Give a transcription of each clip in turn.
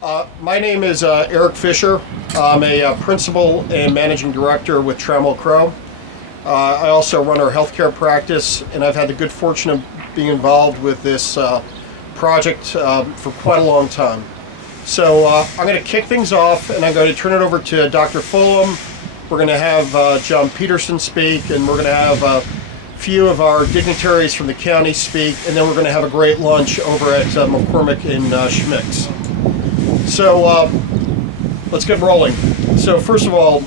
My name is Eric Fisher. I'm a principal and managing director with Trammell Crow. I also run our healthcare practice, and I've had the good fortune of being involved with this project for quite a long time. So I'm going to kick things off, and I'm going to turn it over to Dr. Fulham. We're going to have John Peterson speak, and we're going to have a few of our dignitaries from the county speak, and then we're going to have a great lunch over at McCormick in Schmick's. So let's get rolling. So first of all,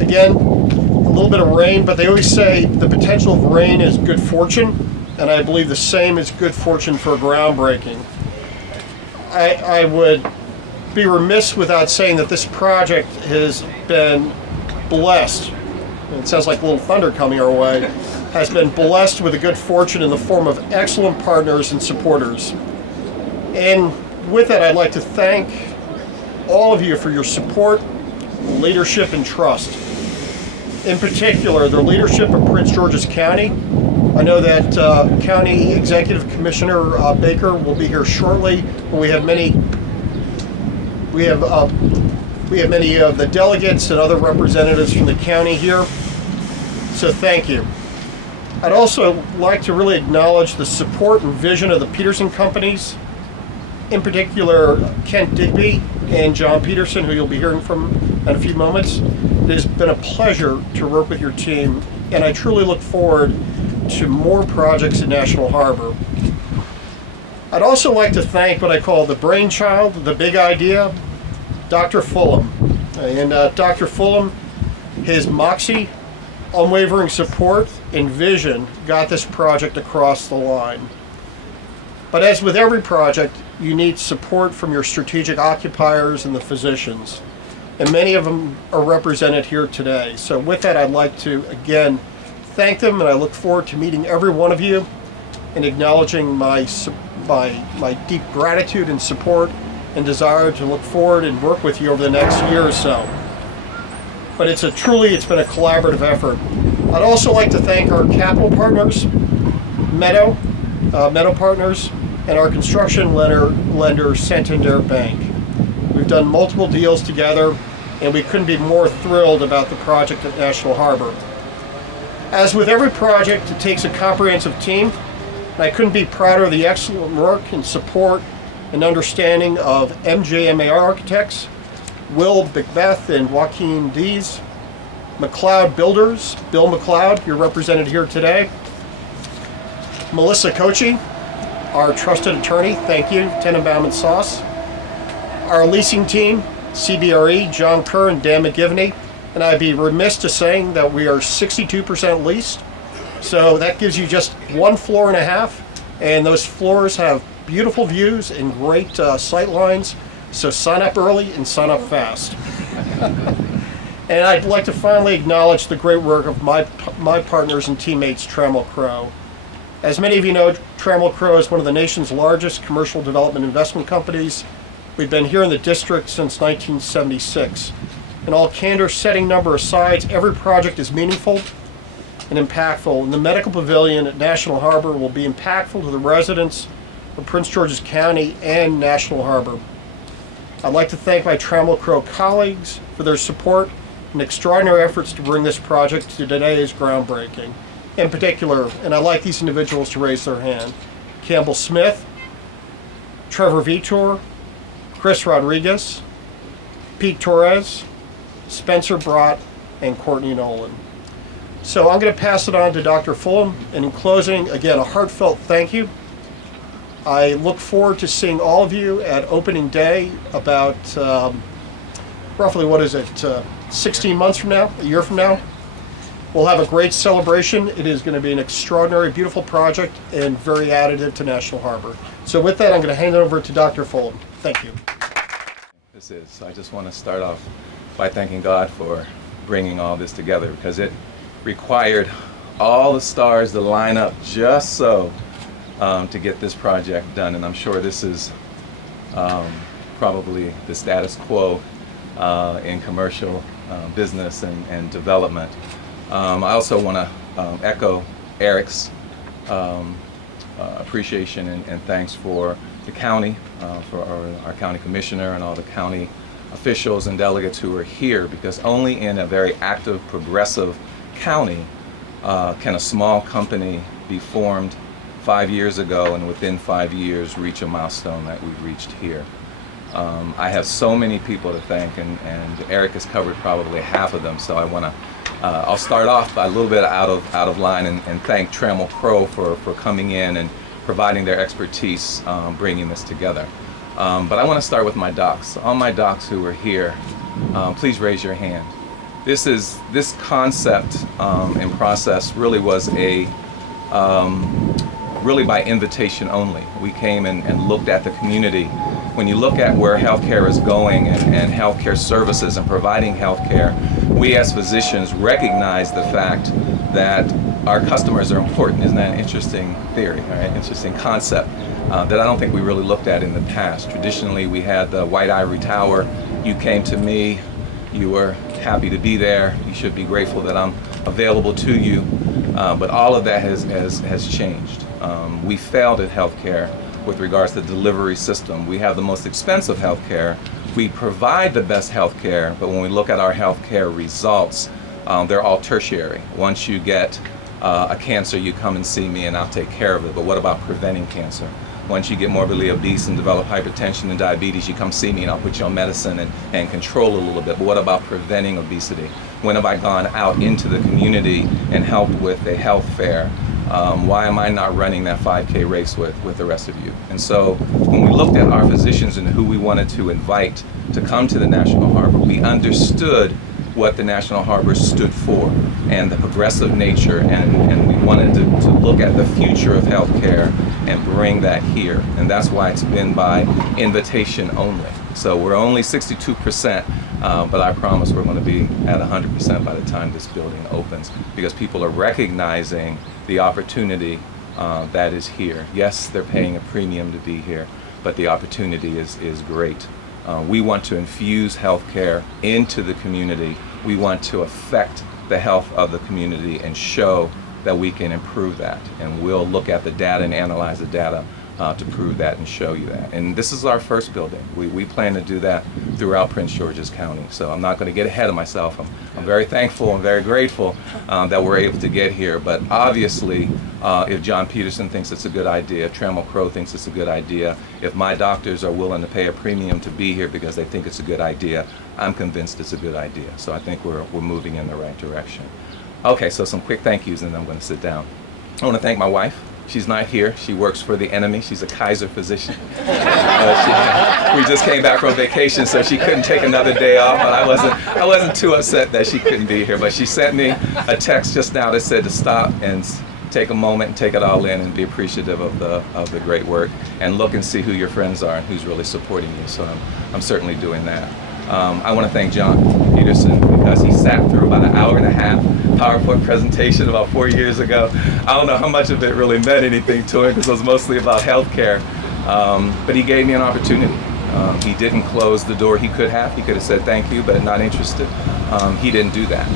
again, a little bit of rain, but they always say the potential of rain is good fortune, and I believe the same is good fortune for groundbreaking. I would be remiss without saying that this project has been blessed. It sounds like a little thunder coming our way. Has been blessed with a good fortune in the form of excellent partners and supporters. And with that, I'd like to thank all of you for your support, leadership, and trust. In particular, the leadership of Prince George's County. I know that County Executive Commissioner Baker will be here shortly. We have many of the delegates and other representatives from the county here. So thank you. I'd also like to really acknowledge the support and vision of the Peterson companies, in particular Kent Digby and John Peterson, who you'll be hearing from in a few moments. It has been a pleasure to work with your team, and I truly look forward to more projects in National Harbor. I'd also like to thank what I call the brainchild, the big idea, Dr. Fulham. And Dr. Fulham, his moxie, unwavering support, and vision got this project across the line. But as with every project, you need support from your strategic occupiers and the physicians. And many of them are represented here today. So with that, I'd like to, again, thank them, and I look forward to meeting every one of you and acknowledging my deep gratitude and support and desire to look forward and work with you over the next year or so. But it's been a collaborative effort. I'd also like to thank our capital partners, Meadow Partners, and our construction lender, Santander Bank. We've done multiple deals together, and we couldn't be more thrilled about the project at National Harbor. As with every project, it takes a comprehensive team, and I couldn't be prouder of the excellent work and support and understanding of MJMAR Architects, Will Macbeth and Joaquin Dees, McLeod Builders, Bill McLeod, you're represented here today, Melissa Kochi, our trusted attorney, thank you, Tenenbaum and Sauce, our leasing team, CBRE, John Kerr and Dan McGivney, and I'd be remiss to saying that we are 62% leased, so that gives you just one floor and a half, and those floors have beautiful views and great sight lines, so sign up early and sign up fast. And I'd like to finally acknowledge the great work of my partners and teammates, Trammell Crow. As many of you know, Trammell Crow is one of the nation's largest commercial development investment companies. We've been here in the district since 1976. In all candor, setting number aside, every project is meaningful and impactful, and the medical pavilion at National Harbor will be impactful to the residents of Prince George's County and National Harbor. I'd like to thank my Trammell Crow colleagues for their support and extraordinary efforts to bring this project to today's groundbreaking. In particular, and I'd like these individuals to raise their hand, Campbell Smith, Trevor Vitor, Chris Rodriguez, Pete Torres, Spencer Brott, and Courtney Nolan. So I'm going to pass it on to Dr. Fulham, and in closing, again, a heartfelt thank you. I look forward to seeing all of you at opening day about roughly, 16 months from now, a year from now. We'll have a great celebration. It is going to be an extraordinary, beautiful project and very additive to National Harbor. So with that, I'm going to hand it over to Dr. Fulham. Thank you. I just want to start off by thanking God for bringing all this together, because it required all the stars to line up just so to get this project done. And I'm sure this is probably the status quo in commercial business and development. I also want to echo Eric's appreciation and thanks for the county, for our county commissioner and all the county officials and delegates who are here, because only in a very active, progressive county can a small company be formed 5 years ago and within 5 years reach a milestone that we've reached here. I have so many people to thank, and Eric has covered probably half of them, so I want to I'll start off by a little bit out of line and thank Trammell Crow for coming in and providing their expertise bringing this together. But I want to start with my docs. All my docs who are here, please raise your hand. This concept and process really was really by invitation only. We came and looked at the community. When you look at where healthcare is going and healthcare services and providing healthcare, we as physicians recognize the fact that our customers are important. Isn't that an interesting theory, right? Interesting concept that I don't think we really looked at in the past. Traditionally, we had the White Ivory Tower. You came to me, you were happy to be there. You should be grateful that I'm available to you. But all of that has changed. We failed at healthcare with regards to the delivery system. We have the most expensive healthcare. We provide the best healthcare, but when we look at our healthcare results, they're all tertiary. Once you get a cancer, you come and see me and I'll take care of it. But what about preventing cancer? Once you get morbidly obese and develop hypertension and diabetes, you come see me and I'll put you on medicine and control it a little bit. But what about preventing obesity? When have I gone out into the community and helped with a health fair? Why am I not running that 5K race with the rest of you? And so when we looked at our physicians and who we wanted to invite to come to the National Harbor, we understood what the National Harbor stood for and the progressive nature, and we wanted to look at the future of healthcare and bring that here. And that's why it's been by invitation only. So we're only 62%, but I promise we're going to be at 100% by the time this building opens, because people are recognizing the opportunity that is here. Yes, they're paying a premium to be here, but the opportunity is great. We want to infuse healthcare into the community. We want to affect the health of the community and show that we can improve that. And we'll look at the data and analyze the data to prove that and show you that. And this is our first building. We plan to do that throughout Prince George's County. So I'm not going to get ahead of myself. I'm very thankful and very grateful that we're able to get here. But obviously, if John Peterson thinks it's a good idea, if Trammell Crow thinks it's a good idea, if my doctors are willing to pay a premium to be here because they think it's a good idea, I'm convinced it's a good idea. So I think we're moving in the right direction. Okay, so some quick thank yous and then I'm going to sit down. I want to thank my wife. She's not here. She works for the enemy. She's a Kaiser physician. We just came back from vacation, so she couldn't take another day off. But I wasn't too upset that she couldn't be here. But she sent me a text just now that said to stop and take a moment and take it all in and be appreciative of the great work and look and see who your friends are and who's really supporting you. So I'm certainly doing that. I want to thank John Peterson because he sat through about an hour and a half PowerPoint presentation about 4 years ago. I don't know how much of it really meant anything to him because it was mostly about healthcare, but he gave me an opportunity. He didn't close the door he could have. He could have said thank you, but not interested. He didn't do that.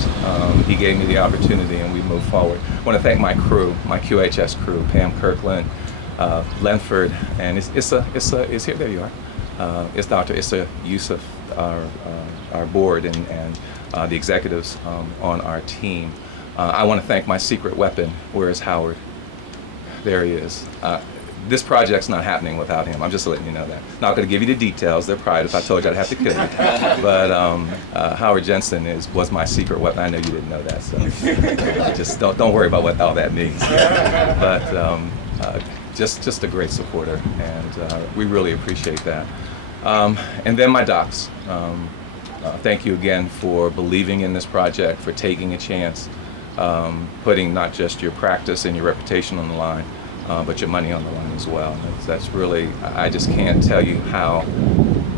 He gave me the opportunity and we moved forward. I want to thank my crew, my QHS crew, Pam Kirkland, Lenford, and Issa is here. There you are. It's Dr. Issa Yusuf, our board and the executives on our team. I want to thank my secret weapon. Where is Howard? There he is. This project's not happening without him. I'm just letting you know that. Not going to give you the details. They're private. If I told you, I'd have to kill you. But Howard Jensen was my secret weapon. I know you didn't know that, so just don't worry about what all that means. But just a great supporter, and we really appreciate that. And then my docs. Thank you again for believing in this project, for taking a chance, putting not just your practice and your reputation on the line, but your money on the line as well. That's really, I just can't tell you how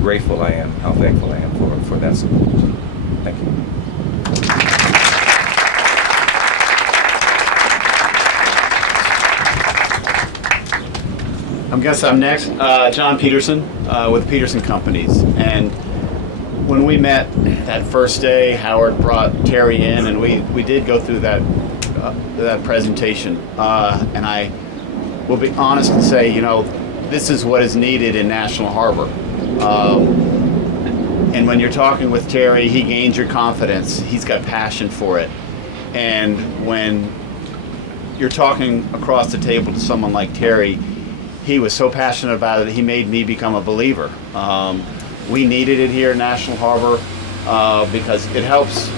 grateful I am, how thankful I am for that support. Thank you. I guess I'm next. John Peterson with Peterson Companies. And when we met that first day, Howard brought Terry in, and we did go through that presentation. And I will be honest and say, this is what is needed in National Harbor. And when you're talking with Terry, he gains your confidence. He's got passion for it. And when you're talking across the table to someone like Terry, he was so passionate about it, he made me become a believer. We needed it here in National Harbor because it helps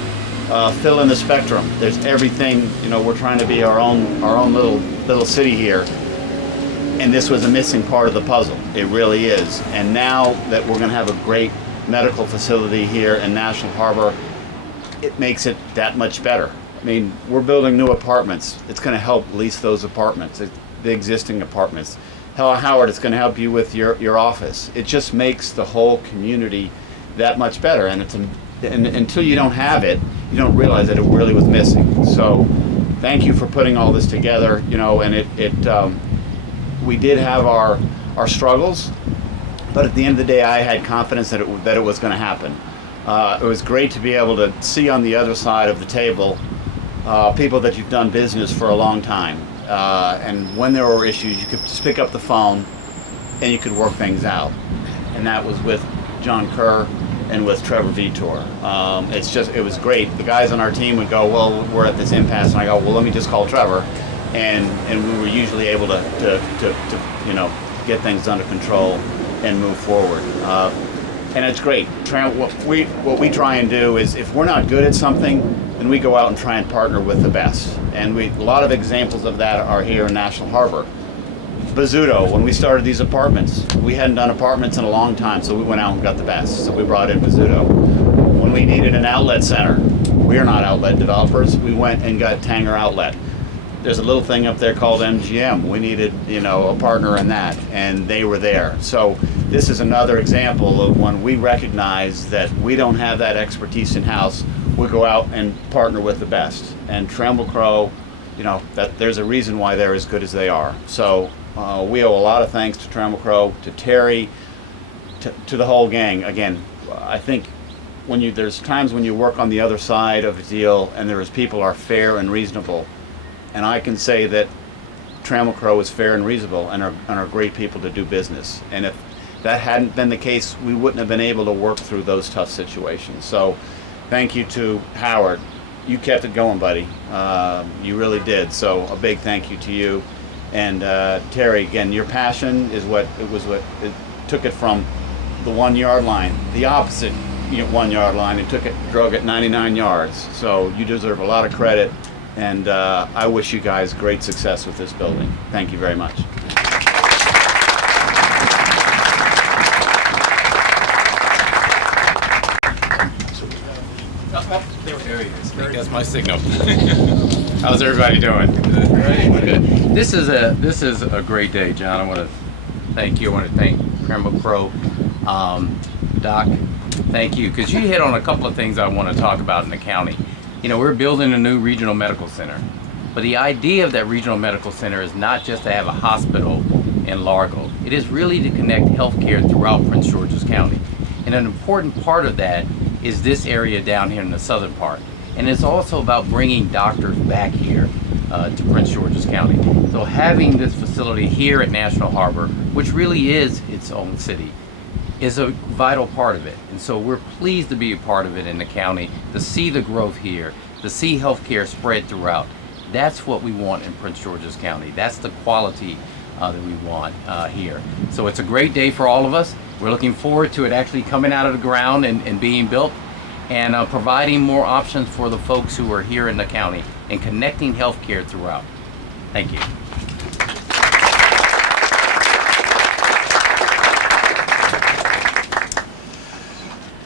fill in the spectrum. There's everything, you know, we're trying to be our own little city here. And this was a missing part of the puzzle. It really is. And now that we're going to have a great medical facility here in National Harbor, it makes it that much better. I mean, we're building new apartments. It's going to help lease those apartments, the existing apartments. Howard, it's going to help you with your office. It just makes the whole community that much better. And and until you don't have it, you don't realize that it really was missing. So thank you for putting all this together, you know, and we did have our struggles, but at the end of the day, I had confidence that it was going to happen. It was great to be able to see on the other side of the table people that you've done business for a long time. And when there were issues, you could just pick up the phone and you could work things out. And that was with John Kerr and with Trevor Vitor. It was great. The guys on our team would go, well, we're at this impasse, and I go, well, let me just call Trevor. And we were usually able to you know, get things under control and move forward. And it's great. What we try and do is, if we're not good at something, then we go out and try and partner with the best. And a lot of examples of that are here in National Harbor. Bizzuto, when we started these apartments, we hadn't done apartments in a long time, so we went out and got the best. So we brought in Bizzuto. When we needed an outlet center, we are not outlet developers, we went and got Tanger Outlet. There's a little thing up there called MGM. We needed, you know, a partner in that, and they were there. So this is another example of when we recognize that we don't have that expertise in-house, we go out and partner with the best. And Tremble Crow, you know, that there's a reason why they're as good as they are. So we owe a lot of thanks to Tremble Crow, to Terry, to the whole gang. Again, I think there's times when you work on the other side of a deal and people are fair and reasonable. And I can say that Trammell Crow is fair and reasonable and are great people to do business. And if that hadn't been the case, we wouldn't have been able to work through those tough situations. So thank you to Howard. You kept it going, buddy. You really did. So a big thank you to you. And Terry, again, your passion is what it took it from the 1 yard line, the opposite 1 yard line, and drug it 99 yards. So you deserve a lot of credit. And I wish you guys great success with this building. Thank you very much. There he is. That's my signal. How's everybody doing? Good. This is a great day, John. I want to thank you. I want to thank Trammell Crow. Doc, thank you, because you hit on a couple of things I want to talk about in the county. You know, we're building a new regional medical center, but the idea of that regional medical center is not just to have a hospital in Largo. It is really to connect healthcare throughout Prince George's County. And an important part of that is this area down here in the southern part. And it's also about bringing doctors back here to Prince George's County. So having this facility here at National Harbor, which really is its own city, is a vital part of it. And so we're pleased to be a part of it in the county, to see the growth here, to see healthcare spread throughout. That's what we want in Prince George's County. That's the quality that we want here. So it's a great day for all of us. We're looking forward to it actually coming out of the ground and being built, and providing more options for the folks who are here in the county and connecting healthcare throughout. Thank you.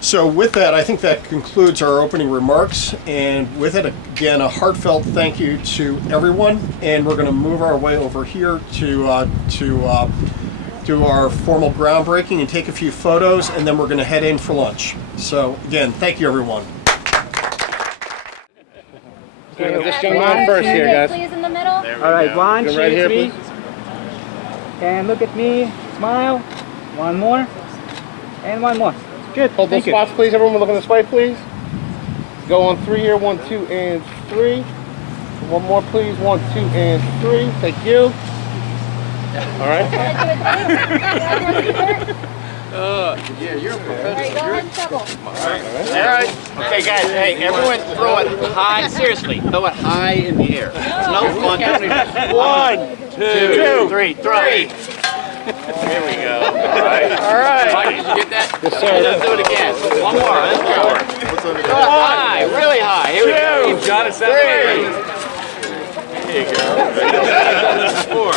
So with that, I think that concludes our opening remarks. And with it, again, a heartfelt thank you to everyone. And we're going to move our way over here to do our formal groundbreaking and take a few photos, and then we're going to head in for lunch. So again, thank you, everyone. This young man first here, guys. Please in the middle. All right, 1, 2, right here, 3. And look at me, smile. One more, and one more. Good. Hold those spots, please. Everyone looking this way, please. Go on 3 here. 1, 2, and 3. One more, please. 1, 2, and 3. Thank you. All right. Yeah, you're a professional. Go ahead and double. All right. Okay, guys. Hey, everyone, throw it high. Seriously, throw it high in the air. It's no fun. 1, 2, 3, throw. Here we go. All right. Mike, did you get that? Yes, Okay, sir. let's do it again. One more. Let's go. Throw it high, really high. Here we go. John, it's 3. There you go. 4.